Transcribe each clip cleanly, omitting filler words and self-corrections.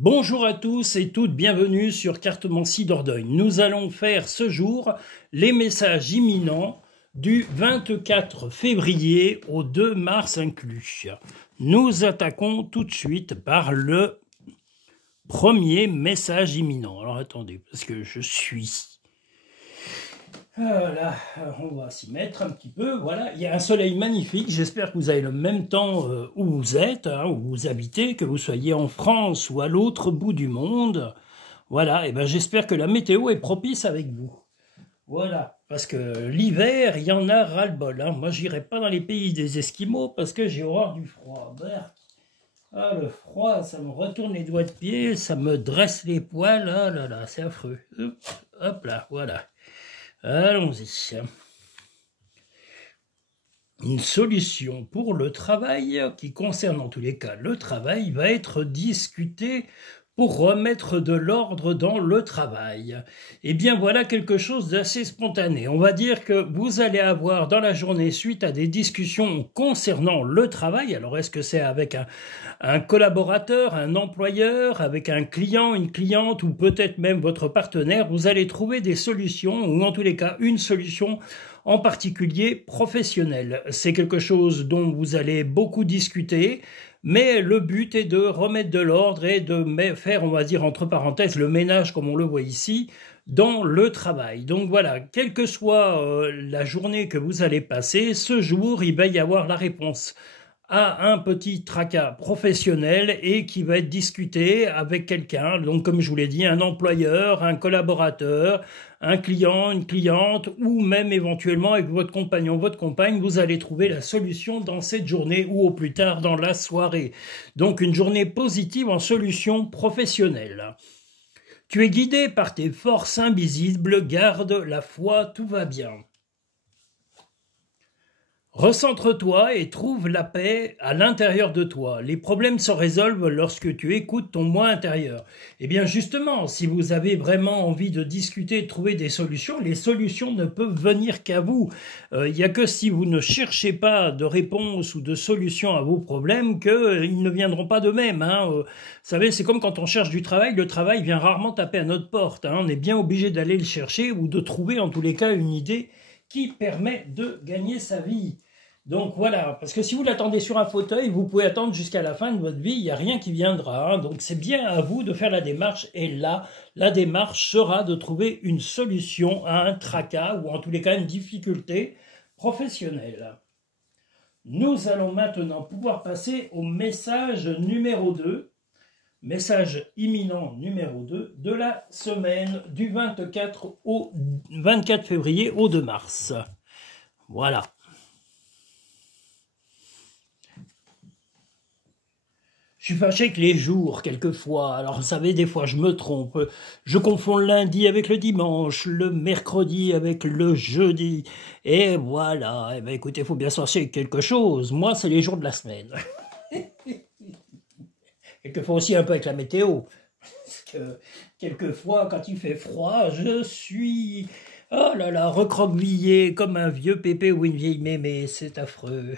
Bonjour à tous et toutes, bienvenue sur Cartomancie Dordogne. Nous allons faire ce jour les messages imminents du 24 février au 2 mars inclus. Nous attaquons tout de suite par le premier message imminent. Alors attendez, parce que je suis... Voilà, on va s'y mettre un petit peu. Voilà, il y a un soleil magnifique. J'espère que vous avez le même temps où vous êtes, où vous habitez, que vous soyez en France ou à l'autre bout du monde. Voilà, et ben j'espère que la météo est propice avec vous. Voilà, parce que l'hiver, il y en a ras-le-bol. Moi, j'irai pas dans les pays des Esquimaux parce que j'ai horreur du froid. Ah, le froid, ça me retourne les doigts de pied, ça me dresse les poils. Ah là là, c'est affreux. Hop là, voilà. Allons-y. Une solution pour le travail, qui concerne en tous les cas le travail, va être discutée pour remettre de l'ordre dans le travail. Eh bien voilà quelque chose d'assez spontané. On va dire que vous allez avoir dans la journée, suite à des discussions concernant le travail, alors est-ce que c'est avec un collaborateur, un employeur, avec un client, une cliente ou peut-être même votre partenaire, vous allez trouver des solutions ou en tous les cas une solution en particulier professionnelle. C'est quelque chose dont vous allez beaucoup discuter, mais le but est de remettre de l'ordre et de faire, on va dire entre parenthèses, le ménage comme on le voit ici, dans le travail. Donc voilà, quelle que soit la journée que vous allez passer, ce jour, il va y avoir la réponse à un petit tracas professionnel et qui va être discuté avec quelqu'un, donc comme je vous l'ai dit, un employeur, un collaborateur, un client, une cliente, ou même éventuellement avec votre compagnon, votre compagne, vous allez trouver la solution dans cette journée ou au plus tard dans la soirée. Donc une journée positive en solution professionnelle. Tu es guidé par tes forces invisibles, garde la foi, tout va bien. Recentre-toi et trouve la paix à l'intérieur de toi. Les problèmes se résolvent lorsque tu écoutes ton moi intérieur. Eh bien justement, si vous avez vraiment envie de discuter, de trouver des solutions, les solutions ne peuvent venir qu'à vous. Il n'y a que si vous ne cherchez pas de réponse ou de solution à vos problèmes qu'ils ne viendront pas d'eux-mêmes. Vous savez, c'est comme quand on cherche du travail, le travail vient rarement taper à notre porte. On est bien obligé d'aller le chercher ou de trouver en tous les cas une idée qui permet de gagner sa vie. Donc voilà, parce que si vous l'attendez sur un fauteuil, vous pouvez attendre jusqu'à la fin de votre vie, il n'y a rien qui viendra. Donc c'est bien à vous de faire la démarche, et là, la démarche sera de trouver une solution à un tracas, ou en tous les cas une difficulté professionnelle. Nous allons maintenant pouvoir passer au message numéro 2, message imminent numéro 2 de la semaine du 24 février au 2 mars. Voilà. Je suis fâché avec les jours, quelquefois. Alors, vous savez, des fois, je me trompe. Je confonds le lundi avec le dimanche, le mercredi avec le jeudi. Et voilà. Eh bien, écoutez, il faut bien sortir avec quelque chose. Moi, c'est les jours de la semaine. Quelquefois aussi un peu avec la météo. Parce que, quelquefois, quand il fait froid, je suis... Oh là là, recroquevillé comme un vieux pépé ou une vieille mémé. C'est affreux.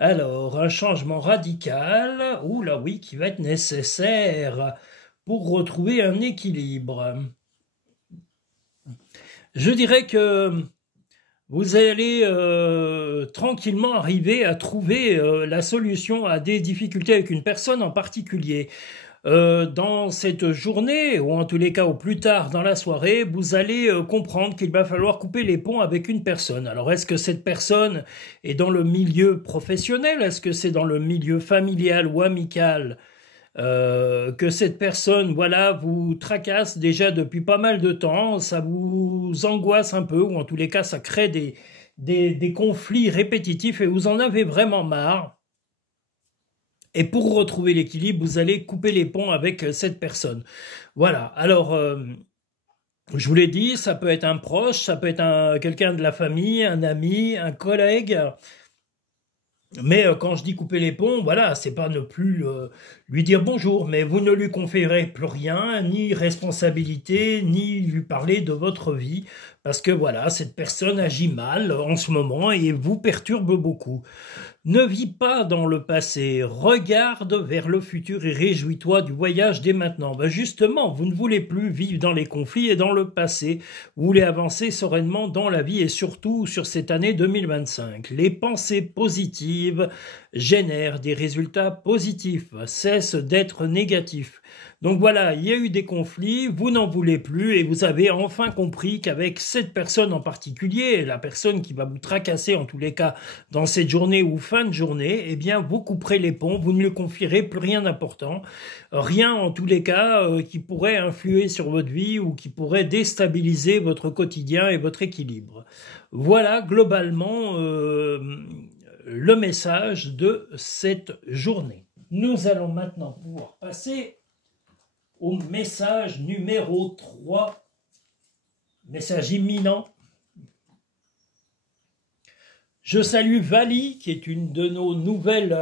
Alors, un changement radical, oula oui, qui va être nécessaire pour retrouver un équilibre. Je dirais que vous allez tranquillement arriver à trouver la solution à des difficultés avec une personne en particulier. Dans cette journée, ou en tous les cas au plus tard dans la soirée, vous allez comprendre qu'il va falloir couper les ponts avec une personne. Alors est-ce que cette personne est dans le milieu professionnel? Est-ce que c'est dans le milieu familial ou amical? Que cette personne, voilà, vous tracasse déjà depuis pas mal de temps, ça vous angoisse un peu, ou en tous les cas ça crée des conflits répétitifs et vous en avez vraiment marre. Et pour retrouver l'équilibre, vous allez couper les ponts avec cette personne. Voilà, alors, je vous l'ai dit, ça peut être un proche, ça peut être quelqu'un de la famille, un ami, un collègue. Mais quand je dis couper les ponts, voilà, c'est pas ne plus lui dire bonjour, mais vous ne lui conférez plus rien, ni responsabilité, ni lui parler de votre vie. parce que voilà, cette personne agit mal en ce moment et vous perturbe beaucoup. Ne vis pas dans le passé, regarde vers le futur et réjouis-toi du voyage dès maintenant. Ben justement, vous ne voulez plus vivre dans les conflits et dans le passé, vous voulez avancer sereinement dans la vie et surtout sur cette année 2025. Les pensées positives génèrent des résultats positifs, cessent d'être négatifs. Donc voilà, il y a eu des conflits, vous n'en voulez plus et vous avez enfin compris qu'avec cette personne en particulier, la personne qui va vous tracasser en tous les cas dans cette journée ou fin de journée, eh bien vous couperez les ponts, vous ne lui confierez plus rien d'important, rien en tous les cas qui pourrait influer sur votre vie ou qui pourrait déstabiliser votre quotidien et votre équilibre. Voilà globalement le message de cette journée. Nous allons maintenant pouvoir passer au message numéro 3, message imminent. Je salue Vali, qui est une de nos nouvelles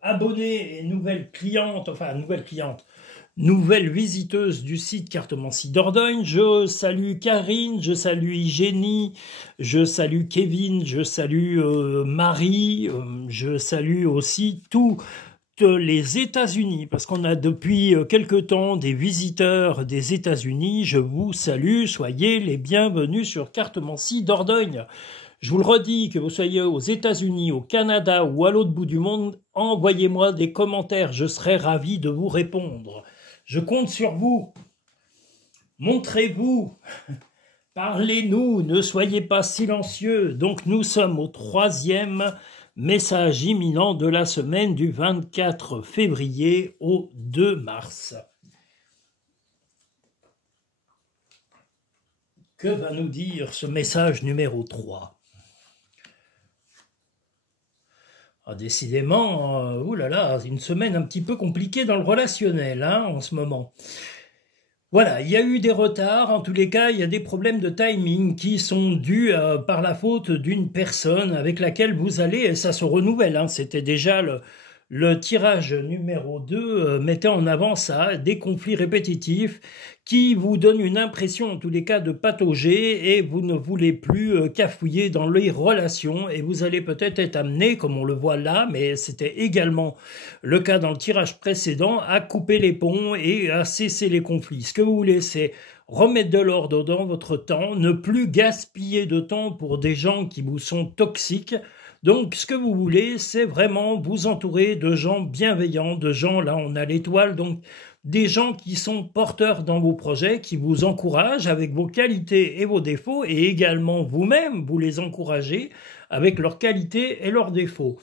abonnées et nouvelle visiteuse du site Cartomancie Dordogne. Je salue Karine, je salue Igénie, je salue Kevin, je salue Marie, je salue aussi tous les États-Unis, parce qu'on a depuis quelque temps des visiteurs des États-Unis. Je vous salue, soyez les bienvenus sur Cartomancie Dordogne. Je vous le redis, que vous soyez aux États-Unis, au Canada ou à l'autre bout du monde, envoyez-moi des commentaires, je serai ravi de vous répondre. Je compte sur vous. Montrez-vous, parlez-nous, ne soyez pas silencieux. Donc nous sommes au 3e message imminent de la semaine du 24 février au 2 mars. Que va nous dire ce message numéro 3 ? Décidément, oulala, une semaine un petit peu compliquée dans le relationnel en ce moment. Voilà, il y a eu des retards, en tous les cas, il y a des problèmes de timing qui sont dus par la faute d'une personne avec laquelle vous allez, et ça se renouvelle, c'était déjà le tirage numéro 2 mettait en avant ça, des conflits répétitifs qui vous donnent une impression, en tous les cas, de patauger et vous ne voulez plus cafouiller dans les relations et vous allez peut-être être amené, comme on le voit là, mais c'était également le cas dans le tirage précédent, à couper les ponts et à cesser les conflits. Ce que vous voulez, c'est remettre de l'ordre dans votre temps, ne plus gaspiller de temps pour des gens qui vous sont toxiques. Donc, ce que vous voulez, c'est vraiment vous entourer de gens bienveillants, de gens, là, on a l'étoile, donc des gens qui sont porteurs dans vos projets, qui vous encouragent avec vos qualités et vos défauts, et également vous-même, vous les encouragez avec leurs qualités et leurs défauts.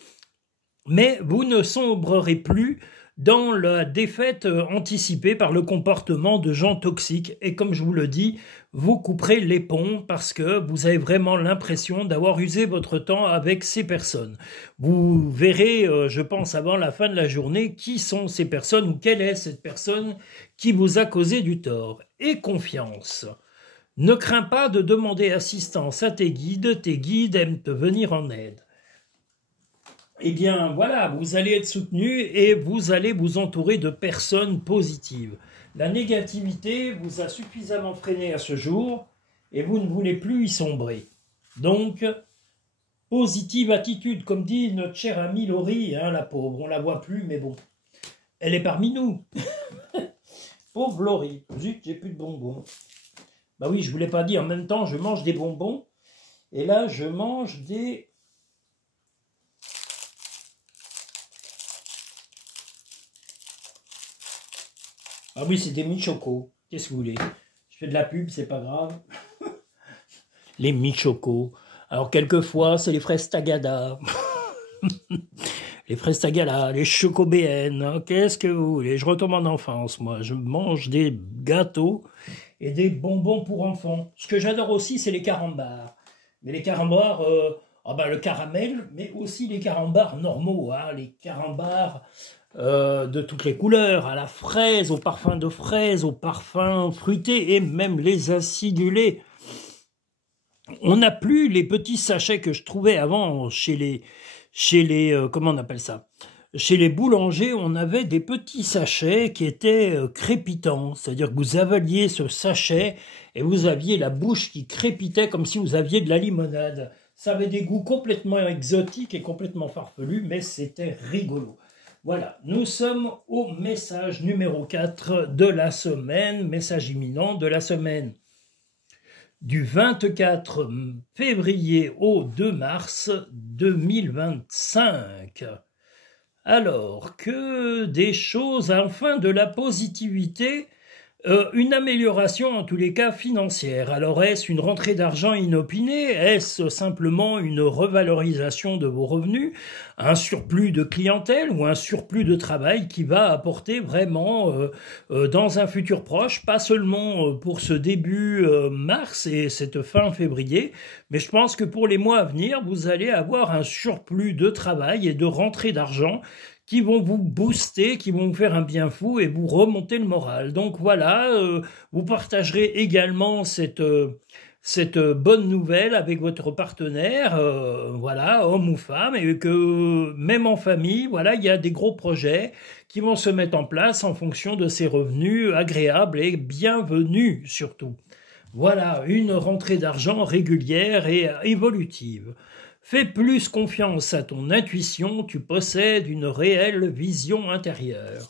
Mais vous ne sombrerez plus dans la défaite anticipée par le comportement de gens toxiques. Et comme je vous le dis, vous couperez les ponts parce que vous avez vraiment l'impression d'avoir usé votre temps avec ces personnes. Vous verrez, je pense, avant la fin de la journée, qui sont ces personnes ou quelle est cette personne qui vous a causé du tort. Et confiance. Ne crains pas de demander assistance à tes guides aiment te venir en aide. Eh bien, voilà, vous allez être soutenu et vous allez vous entourer de personnes positives. La négativité vous a suffisamment freiné à ce jour et vous ne voulez plus y sombrer. Donc, positive attitude, comme dit notre chère amie Laurie, la pauvre, on la voit plus, mais bon, elle est parmi nous. Pauvre Laurie, zut, j'ai plus de bonbons. Bah oui, je vous l'ai pas dit, en même temps, je mange des bonbons et là, je mange des... Ah oui, c'est des Michoco. Qu'est-ce que vous voulez? Je fais de la pub, c'est pas grave. Les Michoco. Alors, quelquefois, c'est les fraises Tagada. Les fraises Tagada, les Chocobéennes. Qu'est-ce que vous voulez? Je retombe en enfance, moi. Je mange des gâteaux et des bonbons pour enfants. Ce que j'adore aussi, c'est les carambars. Mais les carambars, le caramel, mais aussi les carambars normaux. Les carambars... de toutes les couleurs, à la fraise, au parfum de fraise, au parfum fruité et même les acidulés. On n'a plus les petits sachets que je trouvais avant chez les comment on appelle ça? chez les boulangers, on avait des petits sachets qui étaient crépitants. C'est-à-dire que vous avaliez ce sachet et vous aviez la bouche qui crépitait comme si vous aviez de la limonade. Ça avait des goûts complètement exotiques et complètement farfelus, mais c'était rigolo. Voilà, nous sommes au message numéro 4 de la semaine, message imminent de la semaine du 24 février au 2 mars 2025. Alors, que des choses, enfin de la positivité, une amélioration en tous les cas financière. Alors est-ce une rentrée d'argent inopinée? Est-ce simplement une revalorisation de vos revenus? Un surplus de clientèle ou un surplus de travail qui va apporter vraiment dans un futur proche, pas seulement pour ce début mars et cette fin février, mais je pense que pour les mois à venir, vous allez avoir un surplus de travail et de rentrée d'argent qui vont vous booster, qui vont vous faire un bien fou et vous remonter le moral. Donc voilà, vous partagerez également cette bonne nouvelle avec votre partenaire, voilà, homme ou femme, et que même en famille, voilà, il y a des gros projets qui vont se mettre en place en fonction de ces revenus agréables et bienvenus surtout. Voilà, une rentrée d'argent régulière et évolutive. Fais plus confiance à ton intuition, tu possèdes une réelle vision intérieure.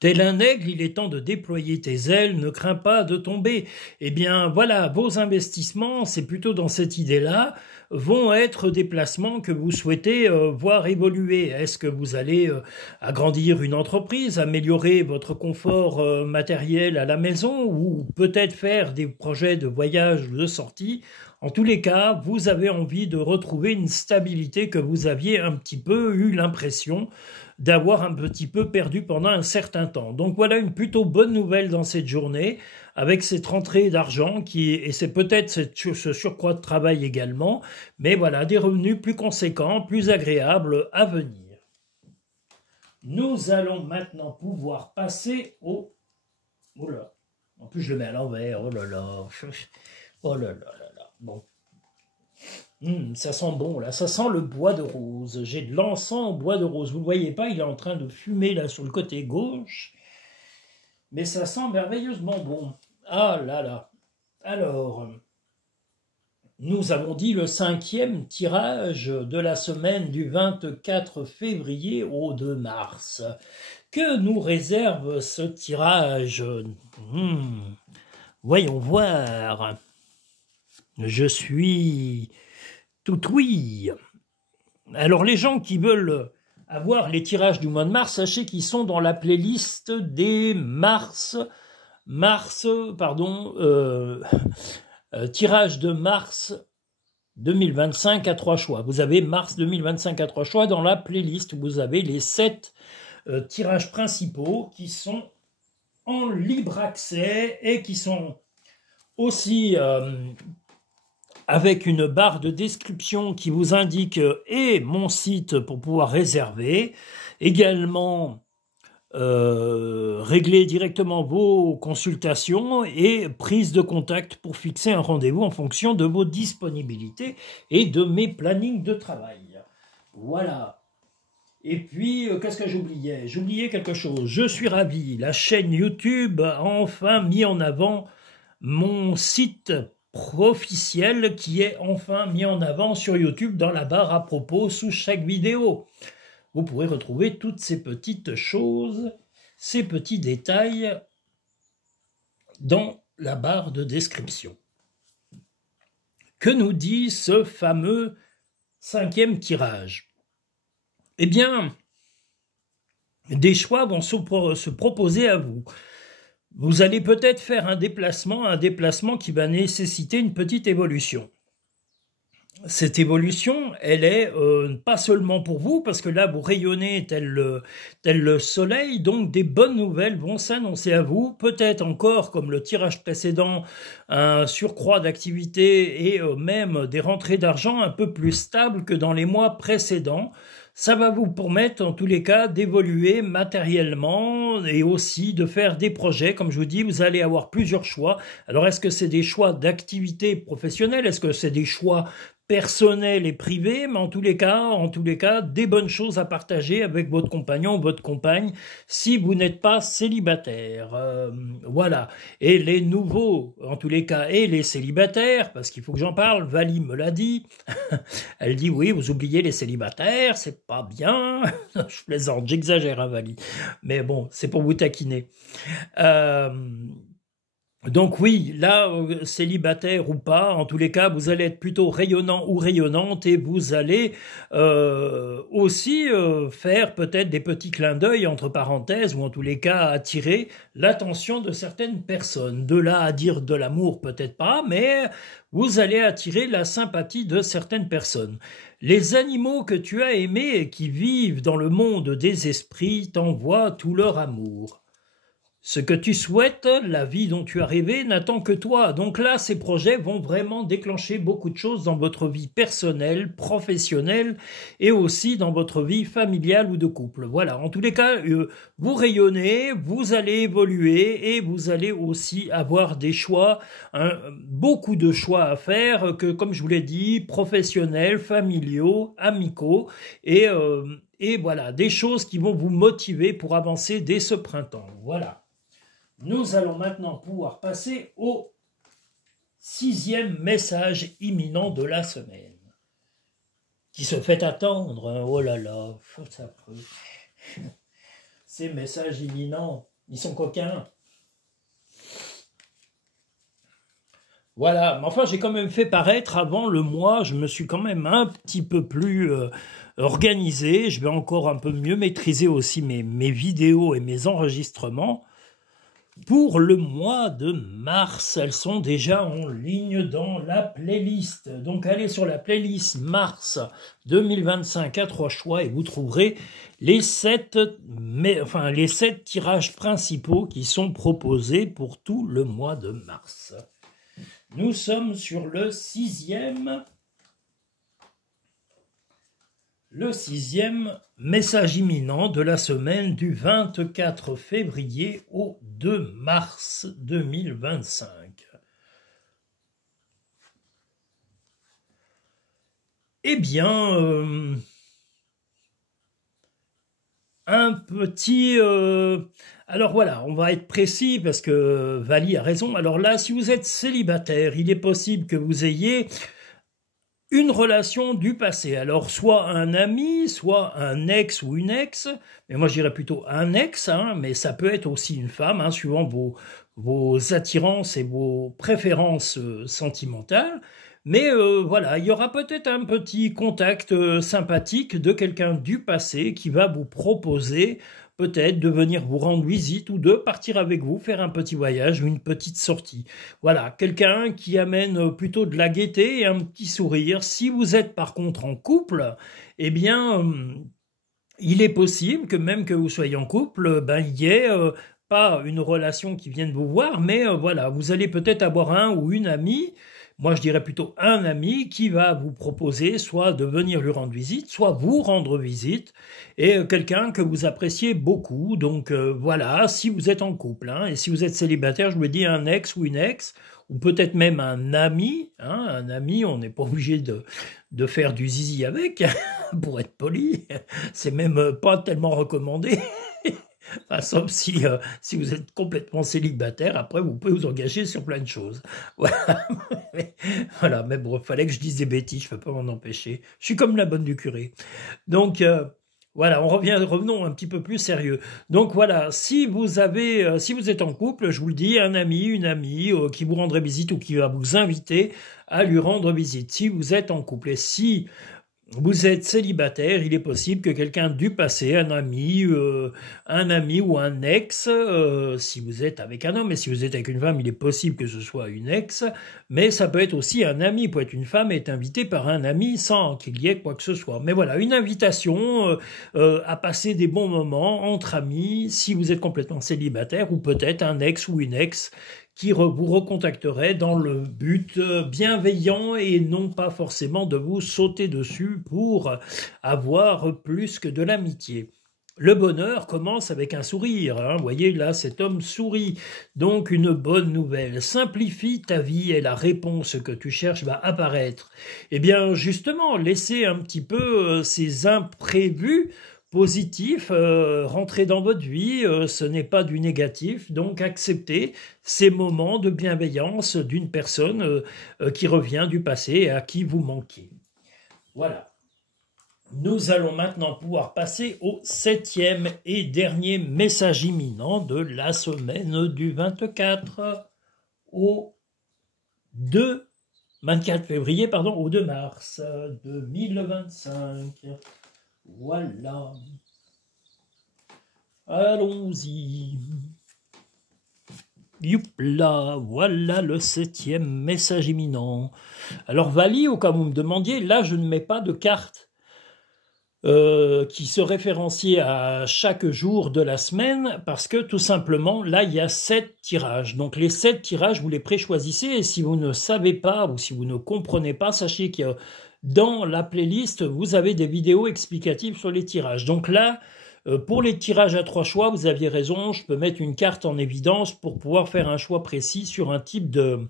Tel un aigle, il est temps de déployer tes ailes, ne crains pas de tomber. Eh bien voilà, vos investissements, c'est plutôt dans cette idée-là, vont être des placements que vous souhaitez voir évoluer. Est-ce que vous allez agrandir une entreprise, améliorer votre confort matériel à la maison ou peut-être faire des projets de voyage ou de sortie? En tous les cas, vous avez envie de retrouver une stabilité que vous aviez un petit peu eu l'impression d'avoir un petit peu perdu pendant un certain temps. Donc voilà une plutôt bonne nouvelle dans cette journée, avec cette rentrée d'argent et c'est peut-être ce surcroît de travail également, mais voilà, des revenus plus conséquents, plus agréables à venir. Nous allons maintenant pouvoir passer au... Oh là, en plus je le mets à l'envers, oh là là, oh là là là là, bon. Ça sent bon là, ça sent le bois de rose. J'ai de l'encens au bois de rose. Vous ne le voyez pas, il est en train de fumer là sur le côté gauche. Mais ça sent merveilleusement bon. Ah là là. Alors, nous avons dit le 5e tirage de la semaine du 24 février au 2 mars. Que nous réserve ce tirage? Voyons voir. Je suis tout oui. Alors les gens qui veulent avoir les tirages du mois de mars, sachez qu'ils sont dans la playlist des tirage de mars 2025 à 3 choix. Vous avez mars 2025 à 3 choix dans la playlist. Vous avez les 7 tirages principaux qui sont en libre accès et qui sont aussi avec une barre de description qui vous indique et mon site pour pouvoir réserver. Également, régler directement vos consultations et prise de contact pour fixer un rendez-vous en fonction de vos disponibilités et de mes plannings de travail. Voilà. Et puis, qu'est-ce que j'oubliais? J'oubliais quelque chose. Je suis ravi. La chaîne YouTube a enfin mis en avant mon site officiel qui est enfin mis en avant sur YouTube dans la barre à propos sous chaque vidéo. Vous pourrez retrouver toutes ces petites choses, ces petits détails dans la barre de description. Que nous dit ce fameux 5e tirage? Eh bien, des choix vont se proposer à vous. Vous allez peut-être faire un déplacement qui va nécessiter une petite évolution. Cette évolution, elle est pas seulement pour vous, parce que là, vous rayonnez tel le soleil, donc des bonnes nouvelles vont s'annoncer à vous, peut-être encore, comme le tirage précédent, un surcroît d'activité et même des rentrées d'argent un peu plus stables que dans les mois précédents. Ça va vous permettre, en tous les cas, d'évoluer matériellement et aussi de faire des projets. Comme je vous dis, vous allez avoir plusieurs choix. Alors, est-ce que c'est des choix d'activité professionnelle? Est-ce que c'est des choix personnel et privé, mais en tous les cas, des bonnes choses à partager avec votre compagnon ou votre compagne si vous n'êtes pas célibataire. Voilà. Et les nouveaux, en tous les cas, et les célibataires, parce qu'il faut que j'en parle, Vali me l'a dit. Elle dit oui, vous oubliez les célibataires, c'est pas bien. Je plaisante, j'exagère, hein, Vali. Mais bon, c'est pour vous taquiner. Donc oui, là, célibataire ou pas, en tous les cas, vous allez être plutôt rayonnant ou rayonnante et vous allez aussi faire peut-être des petits clins d'œil entre parenthèses ou en tous les cas attirer l'attention de certaines personnes. De là à dire de l'amour, peut-être pas, mais vous allez attirer la sympathie de certaines personnes. Les animaux que tu as aimés et qui vivent dans le monde des esprits t'envoient tout leur amour. Ce que tu souhaites, la vie dont tu as rêvé, n'attend que toi. Donc là, ces projets vont vraiment déclencher beaucoup de choses dans votre vie personnelle, professionnelle et aussi dans votre vie familiale ou de couple. Voilà, en tous les cas, vous rayonnez, vous allez évoluer et vous allez aussi avoir des choix, beaucoup de choix à faire que, comme je vous l'ai dit, professionnels, familiaux, amicaux et voilà, des choses qui vont vous motiver pour avancer dès ce printemps. Voilà. Nous allons maintenant pouvoir passer au 6e message imminent de la semaine, qui se fait attendre. Hein. Oh là là, ça peut. Ces messages imminents, ils sont coquins. Voilà, mais enfin j'ai quand même fait paraître avant le mois, je me suis quand même un petit peu plus organisé, je vais encore un peu mieux maîtriser aussi mes vidéos et mes enregistrements. Pour le mois de mars, elles sont déjà en ligne dans la playlist. Donc allez sur la playlist mars 2025 à 3 choix et vous trouverez les 7 tirages principaux qui sont proposés pour tout le mois de mars. Nous sommes sur le 6e. Le 6e message imminent de la semaine du 24 février au 2 mars 2025. Eh bien, un petit... alors voilà, on va être précis parce que Vali a raison. Alors là, si vous êtes célibataire, il est possible que vous ayez une relation du passé. Alors, soit un ami, soit un ex ou une ex, mais moi je dirais plutôt un ex, hein, mais ça peut être aussi une femme, hein, suivant vos attirances et vos préférences sentimentales. Mais voilà, il y aura peut-être un petit contact sympathique de quelqu'un du passé qui va vous proposer peut-être de venir vous rendre visite ou de partir avec vous, faire un petit voyage ou une petite sortie. Voilà, quelqu'un qui amène plutôt de la gaieté et un petit sourire. Si vous êtes par contre en couple, eh bien, il est possible que même que vous soyez en couple, ben, il y ait pas une relation qui vienne vous voir, mais voilà, vous allez peut-être avoir un ou une amie. Moi, je dirais plutôt un ami qui va vous proposer soit de venir lui rendre visite, soit vous rendre visite, et quelqu'un que vous appréciez beaucoup. Donc voilà, si vous êtes en couple, hein, et si vous êtes célibataire, je vous dis un ex ou une ex, ou peut-être même un ami. Hein, un ami, on n'est pas obligé de faire du zizi avec, pour être poli. C'est même pas tellement recommandé. Enfin, sauf si vous êtes complètement célibataire, après vous pouvez vous engager sur plein de choses. Voilà, voilà, mais bon, il fallait que je dise des bêtises, je ne peux pas m'en empêcher. Je suis comme la bonne du curé. Donc, voilà, revenons un petit peu plus sérieux. Donc voilà, si vous êtes en couple, je vous le dis, un ami, une amie qui vous rendrait visite ou qui va vous inviter à lui rendre visite. Si vous êtes en couple et si vous êtes célibataire, il est possible que quelqu'un du passé, un ami ou un ex, si vous êtes avec un homme, et si vous êtes avec une femme, il est possible que ce soit une ex, mais ça peut être aussi un ami, peut être une femme est invitée par un ami sans qu'il y ait quoi que ce soit. Mais voilà, une invitation à passer des bons moments entre amis, si vous êtes complètement célibataire, ou peut-être un ex ou une ex qui vous recontacterait dans le but bienveillant et non pas forcément de vous sauter dessus pour avoir plus que de l'amitié. Le bonheur commence avec un sourire. Hein. Vous voyez, là, cet homme sourit. Donc, une bonne nouvelle. Simplifie ta vie et la réponse que tu cherches va apparaître. Eh bien, justement, laissez un petit peu ces imprévus positifs rentrer dans votre vie. Ce n'est pas du négatif. Donc, acceptez ces moments de bienveillance d'une personne qui revient du passé et à qui vous manquez. Voilà. Nous allons maintenant pouvoir passer au 7e et dernier message imminent de la semaine du 24 au 24 février, pardon, au 2 mars 2025. Voilà. Allons-y. Youpla, voilà le 7e message imminent. Alors, Vali, au cas où vous me demandiez, là, je ne mets pas de carte qui se référencie à chaque jour de la semaine, parce que tout simplement, là, il y a 7 tirages. Donc les 7 tirages, vous les préchoisissez, et si vous ne savez pas, ou si vous ne comprenez pas, sachez que dans la playlist, vous avez des vidéos explicatives sur les tirages. Donc là, pour les tirages à 3 choix, vous aviez raison, je peux mettre une carte en évidence pour pouvoir faire un choix précis sur un type de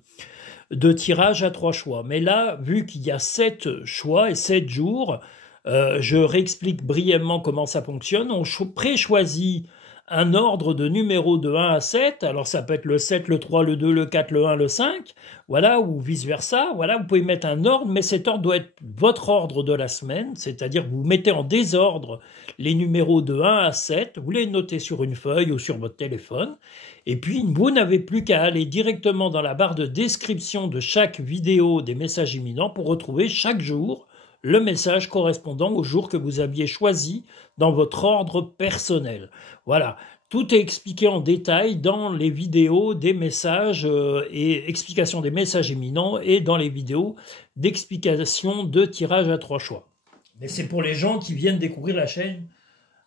tirage à 3 choix. Mais là, vu qu'il y a 7 choix et 7 jours, je réexplique brièvement comment ça fonctionne. On pré-choisit un ordre de numéros de 1 à 7. Alors ça peut être le 7, le 3, le 2, le 4, le 1, le 5. Voilà, ou vice-versa. Voilà, vous pouvez mettre un ordre, mais cet ordre doit être votre ordre de la semaine. C'est-à-dire que vous mettez en désordre les numéros de 1 à 7. Vous les notez sur une feuille ou sur votre téléphone. Et puis, vous n'avez plus qu'à aller directement dans la barre de description de chaque vidéo des messages imminents pour retrouver chaque jour le message correspondant au jour que vous aviez choisi dans votre ordre personnel. Voilà, tout est expliqué en détail dans les vidéos des messages et explications des messages imminents et dans les vidéos d'explication de tirage à 3 choix. Mais c'est pour les gens qui viennent découvrir la chaîne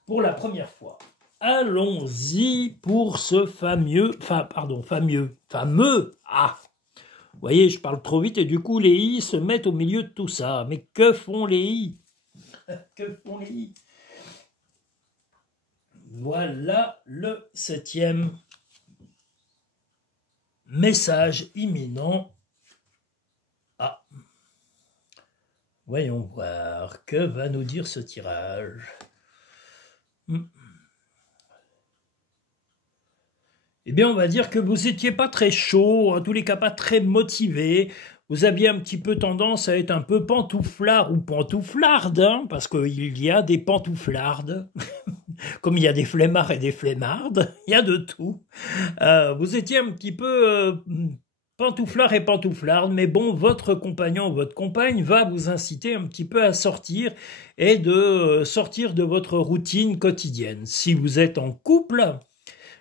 pour la première fois. Allons-y pour ce fameux, vous voyez, je parle trop vite et du coup, les i se mettent au milieu de tout ça. Mais que font les i? Que font les i? Voilà le 7e message imminent. Ah. Voyons voir, que va nous dire ce tirage? Eh bien, on va dire que vous n'étiez pas très chaud, en tous les cas pas très motivé. Vous aviez un petit peu tendance à être un peu pantouflard ou pantouflarde, hein, parce qu'il y a des pantouflardes, comme il y a des flemmards et des flemmardes, il y a de tout. Vous étiez un petit peu pantouflard et pantouflarde, mais bon, votre compagnon ou votre compagne va vous inciter un petit peu à sortir et de sortir de votre routine quotidienne. Si vous êtes en couple,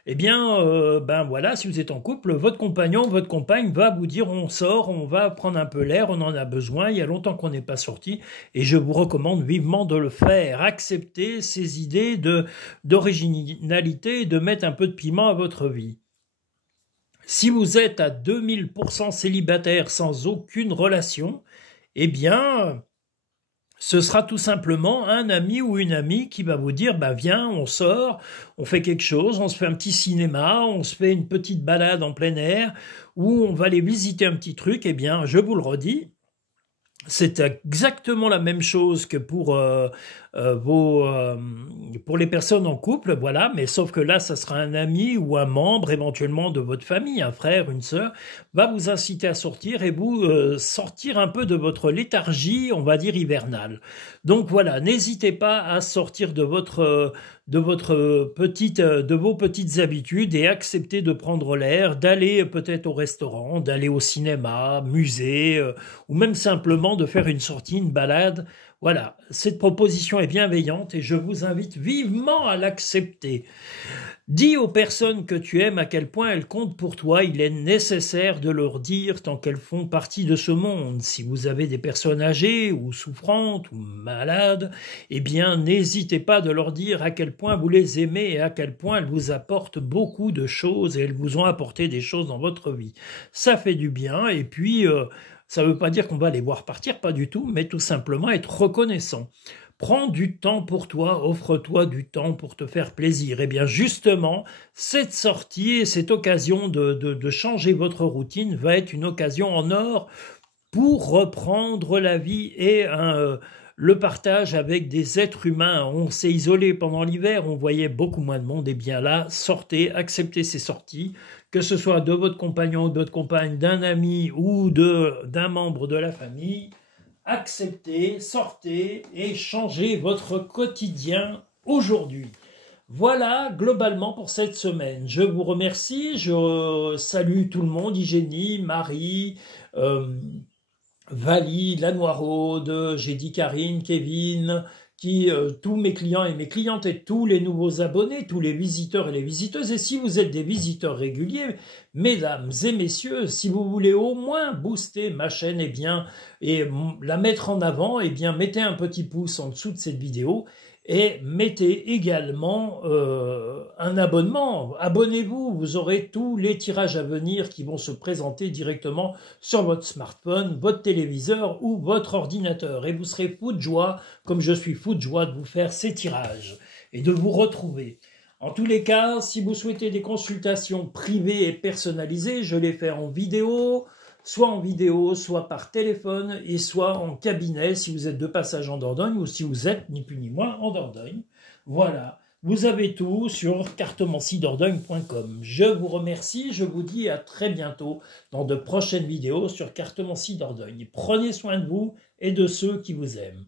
eh bien, ben voilà, si vous êtes en couple, votre compagnon, votre compagne va vous dire on sort, on va prendre un peu l'air, on en a besoin, il y a longtemps qu'on n'est pas sorti, et je vous recommande vivement de le faire. Acceptez ces idées d'originalité et de mettre un peu de piment à votre vie. Si vous êtes à 2000% célibataire sans aucune relation, eh bien, ce sera tout simplement un ami ou une amie qui va vous dire bah viens, on sort, on fait quelque chose, on se fait un petit cinéma, on se fait une petite balade en plein air, ou on va aller visiter un petit truc. Eh bien, je vous le redis, c'est exactement la même chose que pour les personnes en couple, voilà, mais sauf que là, ça sera un ami ou un membre éventuellement de votre famille, un frère, une sœur, va vous inciter à sortir et vous sortir un peu de votre léthargie, on va dire hivernale. Donc voilà, n'hésitez pas à sortir de vos petites habitudes et accepter de prendre l'air, d'aller peut-être au restaurant, d'aller au cinéma, musée, ou même simplement de faire une sortie, une balade. Voilà, cette proposition est bienveillante et je vous invite vivement à l'accepter. Dis aux personnes que tu aimes à quel point elles comptent pour toi. Il est nécessaire de leur dire tant qu'elles font partie de ce monde. Si vous avez des personnes âgées ou souffrantes ou malades, eh bien n'hésitez pas de leur dire à quel point vous les aimez et à quel point elles vous apportent beaucoup de choses et elles vous ont apporté des choses dans votre vie. Ça fait du bien et puis ça ne veut pas dire qu'on va les voir partir, pas du tout, mais tout simplement être reconnaissant. Prends du temps pour toi, offre-toi du temps pour te faire plaisir. Et bien justement, cette sortie et cette occasion de changer votre routine va être une occasion en or pour reprendre la vie et le partage avec des êtres humains. On s'est isolé pendant l'hiver, on voyait beaucoup moins de monde. Et bien là, sortez, acceptez ces sorties, que ce soit de votre compagnon ou de votre compagne, d'un ami ou d'un membre de la famille. Acceptez, sortez et changez votre quotidien aujourd'hui. Voilà globalement pour cette semaine. Je vous remercie, je salue tout le monde, Hygiénie, Marie, Vali, La Noiraude, j'ai dit Karine, Kevin, tous mes clients et mes clientes et tous les nouveaux abonnés, tous les visiteurs et les visiteuses. Et si vous êtes des visiteurs réguliers, mesdames et messieurs, si vous voulez au moins booster ma chaîne et la mettre en avant, mettez un petit pouce en dessous de cette vidéo et mettez également un abonnement. Abonnez-vous, vous aurez tous les tirages à venir qui vont se présenter directement sur votre smartphone, votre téléviseur ou votre ordinateur. Et vous serez fou de joie, comme je suis fou de joie de vous faire ces tirages et de vous retrouver. En tous les cas, si vous souhaitez des consultations privées et personnalisées, je les fais en vidéo, soit par téléphone et soit en cabinet si vous êtes de passage en Dordogne ou si vous êtes ni plus ni moins en Dordogne. Voilà, vous avez tout sur cartomanciedordogne.com. Je vous remercie, je vous dis à très bientôt dans de prochaines vidéos sur Cartomancie Dordogne. Prenez soin de vous et de ceux qui vous aiment.